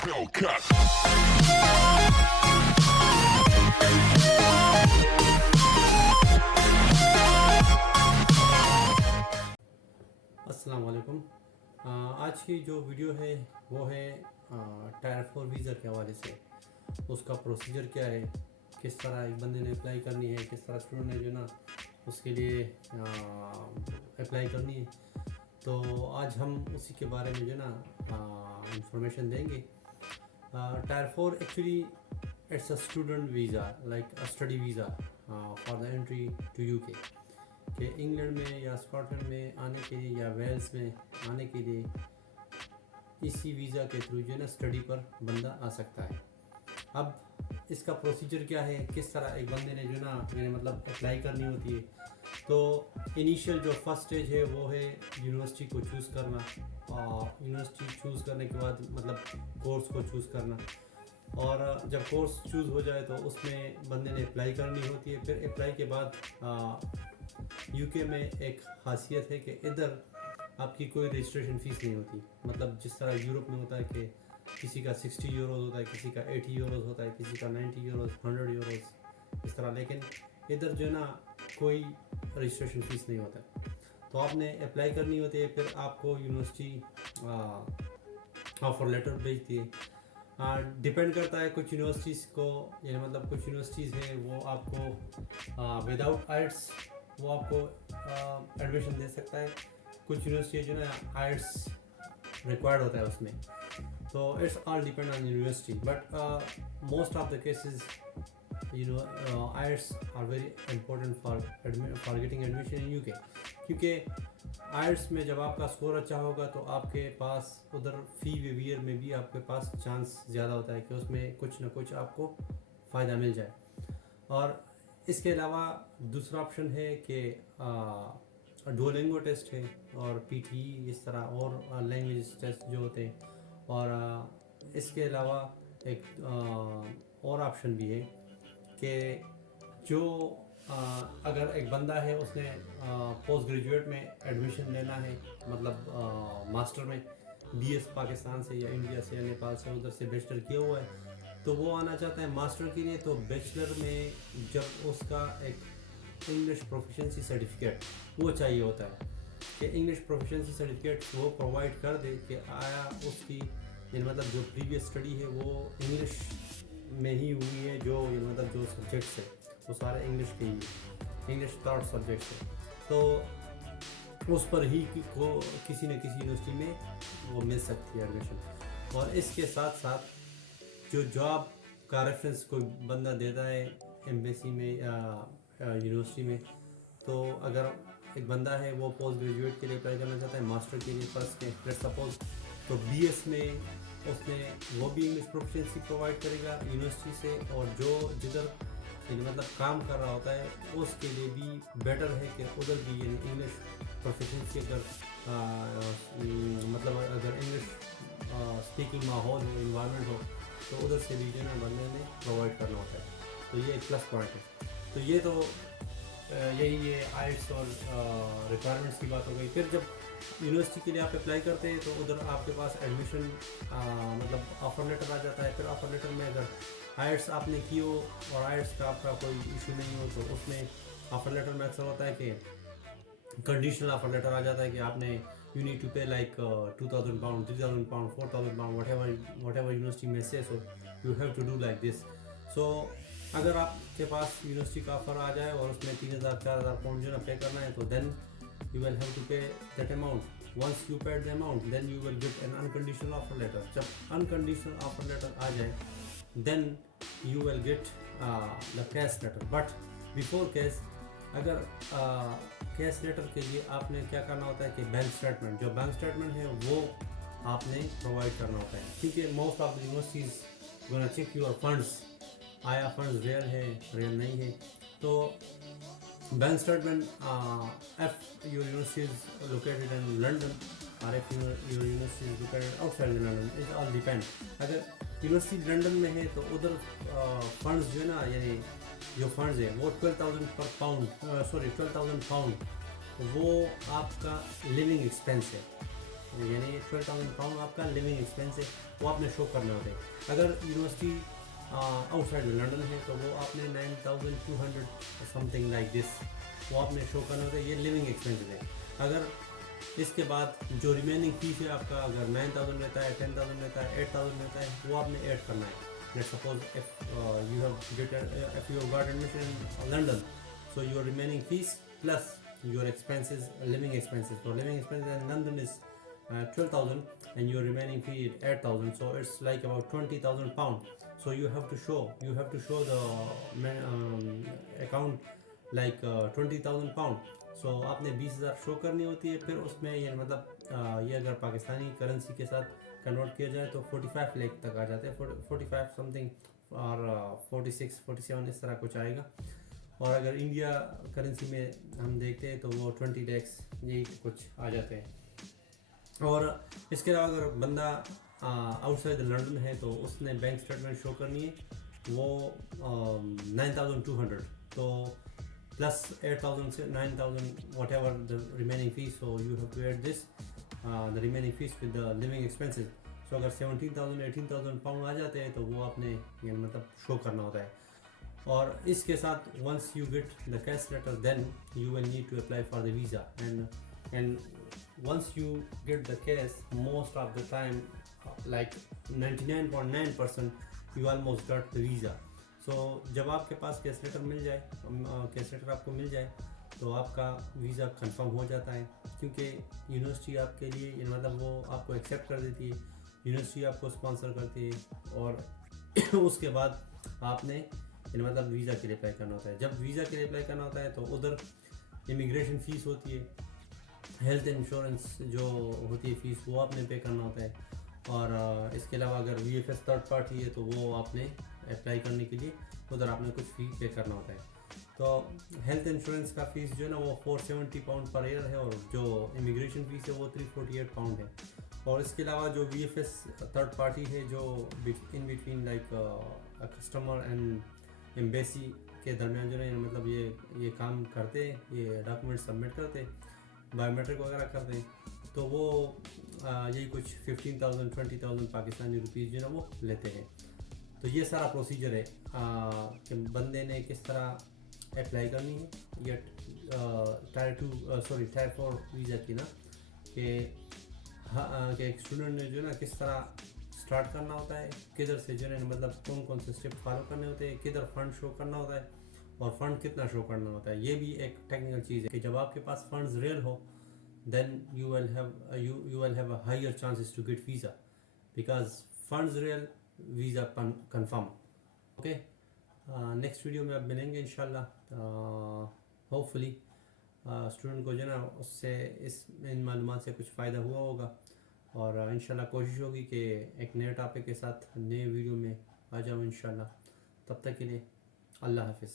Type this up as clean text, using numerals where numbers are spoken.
السلام علیکم. آج کی جو ویڈیو ہے وہ ہے ٹائر 4 ویزا کے حوالے سے. اس کا پروسیجر کیا ہے, کس طرح ایک بندے نے اپلائی کرنی ہے, کس طرح اسٹوڈنٹ نے جو نا اس کے لیے اپلائی کرنی ہے. تو آج ہم اسی کے بارے میں جو نا انفارمیشن دیں گے. Tier 4 actually it's a student visa, like a study visa for the entry to UK. کہ انگلینڈ میں یا اسکاٹ لینڈ میں آنے کے لیے یا ویلز میں آنے کے لیے اسی ویزا کے تھرو جو ہے نا اسٹڈی پر بندہ آ سکتا ہے. اب اس کا پروسیجر کیا ہے, کس طرح ایک بندے نے جو نا مطلب اپلائی کرنی ہوتی ہے. تو انیشیل جو فرسٹ اسٹیج ہے وہ ہے یونیورسٹی کو چوز کرنا, اور یونیورسٹی چوز کرنے کے بعد مطلب کورس کو چوز کرنا. اور جب کورس چوز ہو جائے تو اس میں بندے نے اپلائی کرنی ہوتی ہے. پھر اپلائی کے بعد یو کے میں ایک خاصیت ہے کہ ادھر آپ کی کوئی رجسٹریشن فیس نہیں ہوتی. مطلب جس طرح یورپ میں ہوتا ہے کہ کسی کا 60 یوروز ہوتا ہے, کسی کا 80 یوروز ہوتا ہے, کسی کا 90 یوروز, 100 یوروز اس طرح. لیکن ادھر جو ہے نا کوئی رجسٹریشن فیس نہیں ہوتا ہے. تو آپ نے اپلائی کرنی ہوتی ہے. پھر آپ کو یونیورسٹی آفر لیٹر بھیجتی ہے. ڈپینڈ کرتا ہے کچھ یونیورسٹیز کو, یعنی مطلب کچھ یونیورسٹیز ہیں وہ آپ کو وداؤٹ آئٹس وہ آپ کو ایڈمیشن دے سکتا ہے. کچھ یونیورسٹی جو ہے نا آئٹس ریکوائرڈ ہوتا ہے اس میں. تو it's all depend on university, but most of the cases IELTS are very important for getting admission in UK. کیونکہ آئٹس میں جب آپ کا اسکور اچھا ہوگا تو آپ کے پاس ادھر فی ویویئر میں بھی آپ کے پاس چانس زیادہ ہوتا ہے کہ اس میں کچھ نہ کچھ آپ کو فائدہ مل جائے. اور اس کے علاوہ دوسرا آپشن ہے کہ ڈولنگو ٹیسٹ ہے, اور پی ٹی ای اس طرح اور لینگویج ٹیسٹ جو ہوتے ہیں. اور اس کے علاوہ ایک اور آپشن بھی ہے کہ جو اگر ایک بندہ ہے اس نے پوسٹ گریجویٹ میں ایڈمیشن لینا ہے, مطلب ماسٹر میں بی ایس پاکستان سے یا انڈیا سے یا نیپال سے ادھر سے بیچلر کیا ہوا ہے, تو وہ آنا چاہتا ہے ماسٹر کے لیے. تو بیچلر میں جب اس کا ایک انگلش پروفیشنسی سرٹیفکیٹ وہ چاہیے ہوتا ہے کہ انگلش پروفیشنسی سرٹیفکیٹ وہ پرووائڈ کر دے کہ آیا اس کی یعنی مطلب جو پریویس اسٹڈی ہے وہ انگلش میں ہی ہوئی ہے, جو مطلب جو سبجیکٹس ہے وہ سارے انگلش کے ہی, انگلش تھرڈ سبجیکٹس ہے. تو اس پر ہی کو کسی نہ کسی یونیورسٹی میں وہ مل سکتی ہے ایڈمیشن. اور اس کے ساتھ ساتھ جو جاب کا ریفرنس کوئی بندہ دیتا ہے ایمبیسی میں یا یونیورسٹی میں, تو اگر ایک بندہ ہے وہ پوسٹ گریجویٹ کے لیے اپلائی کرنا چاہتا ہے ماسٹر کے لیے فرسٹ کے لیٹ سپوز, تو بی ایس میں اس میں وہ بھی انگلش پروفیشنسی پرووائڈ کرے گا یونیورسٹی سے. اور جو جدھر یعنی مطلب کام کر رہا ہوتا ہے اس کے لیے بھی بیٹر ہے کہ ادھر بھی یعنی انگلش پروفیشنسی اگر مطلب اگر انگلش اسپیکنگ ماحول ہو, انوائرمنٹ ہو, تو ادھر سے بھی جو ہے نا بندے نے پرووائڈ کرنا ہوتا ہے. تو یہ ایک پلس پوائنٹ ہے. تو یہ تو یہی یہ آئٹس اور ریکوائرمنٹس کی بات ہو گئی. پھر جب یونیورسٹی کے لیے آپ اپلائی کرتے ہیں تو ادھر آپ کے پاس ایڈمیشن مطلب آفر لیٹر آ جاتا ہے. پھر آفر لیٹر میں اگر آئٹس آپ نے کی ہو اور آئٹس کا آپ کا کوئی ایشو نہیں ہو تو اس میں آفر لیٹر میں اکثر ہوتا ہے کہ کنڈیشنل آفر لیٹر آ جاتا ہے کہ آپ نے you need to pay like 2000 pounds, 3000 pounds, 4000 pounds, whatever university میں سے, so you have to do like this. سو اگر آپ کے پاس یونیورسٹی کا آفر آ جائے اور اس میں 3000-4000 پاؤنڈ جو ہے نا پے کرنا ہے, تو then you will have to pay that amount. Once you paid the amount then you will get an unconditional offer letter. جب انکنڈیشنل آفر لیٹر آ جائے then you will get the CAS letter. But before CAS, اگر CAS letter کے لیے آپ نے کیا کرنا ہوتا ہے کہ بینک اسٹیٹمنٹ, جو بینک اسٹیٹمنٹ ہے وہ آپ نے پرووائڈ کرنا ہوتا ہے. کیونکہ most of the universities gonna check your funds, آیا فنڈز ریئل ہے ریئل نہیں ہے. تو bank statement if your university is located in London اور if your university is located outside London, it all depend. اگر university London میں ہے تو ادھر فنڈز جو ہے نا یعنی جو فنڈز ہیں وہ 12,000 pound وہ آپ کا لیونگ ایکسپینس ہے. یعنی 12,000 پاؤنڈ آپ کا لیونگ ایکسپینس ہے، وہ آپ نے شو کرنے ہوتے ہیں۔ اگر یونیورسٹی آؤٹ سائڈ لنڈن ہے تو وہ آپ نے 9,200 سم تھنگ لائک دس وہ آپ نے شو کرنا ہوتا ہے، یہ لیونگ ایکسپینسز ہے۔ اگر اس کے بعد جو ریمیننگ فیس ہے آپ کا، اگر 9,000 لیتا ہے، 10,000 لیتا ہے، 8,000 لیتا ہے، وہ آپ نے ایڈ کرنا ہے۔ Let suppose if you have got admission in London, so your remaining fees plus your expenses, living expenses. So living expenses in London is 12,000 and your remaining fee is 8,000, so it's like about 20,000 pound. So you have to show the account like 20,000 pound. سو آپ نے 20,000 شو کرنی ہوتی ہے۔ پھر اس میں یہ مطلب یہ اگر پاکستانی کرنسی کے ساتھ کنورٹ کیا جائے تو 45 لاکھ تک آ جاتے ہیں، 45 سم تھنگ اور 46 47 اس طرح کچھ آئے گا۔ اور اگر انڈیا کرنسی میں ہم دیکھتے ہیں تو وہ 20 لاکھ یہی کچھ آ جاتے ہیں۔ اور اس کے علاوہ اگر بندہ آؤٹ سائڈ لنڈن ہے تو اس نے بینک اسٹیٹمنٹ شو کرنی ہے، وہ 9,200 تو plus 8,000 9,000 whatever the remaining fees, so you have to add this the remaining fees with the living expenses. So اگر 17,000 18,000 پاؤنڈ آ جاتے ہیں تو وہ آپ نے مطلب شو کرنا ہوتا ہے۔ اور اس کے ساتھ once you get the cash letter then you will need to apply for the visa, and once you get the cash most of the time like 99.9% you almost got the visa. سو جب آپ کے پاس cash letter مل جائے، cash letter آپ کو مل جائے تو آپ کا ویزا کنفرم ہو جاتا ہے، کیونکہ یونیورسٹی آپ کے لیے مطلب وہ آپ کو ایکسیپٹ کر دیتی ہے، یونیورسٹی آپ کو اسپانسر کرتی ہے، اور اس کے بعد آپ نے مطلب ویزا کے لیے اپلائی کرنا ہوتا ہے۔ جب ویزا کے لیے اپلائی کرنا ہوتا ہے تو ادھر امیگریشن فیس ہوتی ہے، ہیلتھ انشورنس جو ہوتی ہے فیس وہ آپ نے پے کرنا ہوتا ہے، اور اس کے علاوہ اگر وی ایف ایس تھرڈ پارٹی ہے تو وہ آپ نے اپلائی کرنے کے لیے ادھر آپ نے کچھ فی پے کرنا ہوتا ہے۔ تو ہیلتھ انشورنس کا فیس جو ہے نا وہ 470 پاؤنڈ پر ایئر ہے، اور جو امیگریشن فیس ہے وہ 348 پاؤنڈ ہے۔ اور اس کے علاوہ جو وی ایف ایس تھرڈ پارٹی ہے جو in between like customer and embassy کے درمیان جو ہے مطلب یہ کام کرتے ہیں، یہ ڈاکومنٹ سبمٹ کرتے، بایو میٹرک وغیرہ کرتے ہیں، تو وہ یہی کچھ 15,000 20,000 پاکستانی روپیز جو ہے نا وہ لیتے ہیں۔ تو یہ سارا پروسیجر ہے کہ بندے نے کس طرح اپلائی کرنی ہے، یہ ٹائر 4 ویزا کی نا، کہ ایک اسٹوڈنٹ نے جو ہے نا کس طرح اسٹارٹ کرنا ہوتا ہے، کدھر سے جو ہے نا مطلب کون کون سے اسٹیپ فالو کرنے ہوتے ہیں، کدھر فنڈ شو کرنا ہوتا ہے اور فنڈ کتنا شو کرنا ہوتا ہے۔ یہ بھی ایک ٹیکنیکل چیز ہے کہ جب آپ کے پاس فنڈز ریئل ہو then you will have a higher chances to get visa because funds real visa confirm. Okay, next video میں اب ملیں گے انشاءاللہ۔ ہوپفلی اسٹوڈنٹ کو جو ہے نا اس سے ان معلومات سے کچھ فائدہ ہوا ہوگا، اور انشاءاللہ کوشش ہوگی کہ ایک نئے ٹاپک کے ساتھ نئے ویڈیو میں آ جاؤں انشاءاللہ۔ تب تک کے لیے اللہ حافظ۔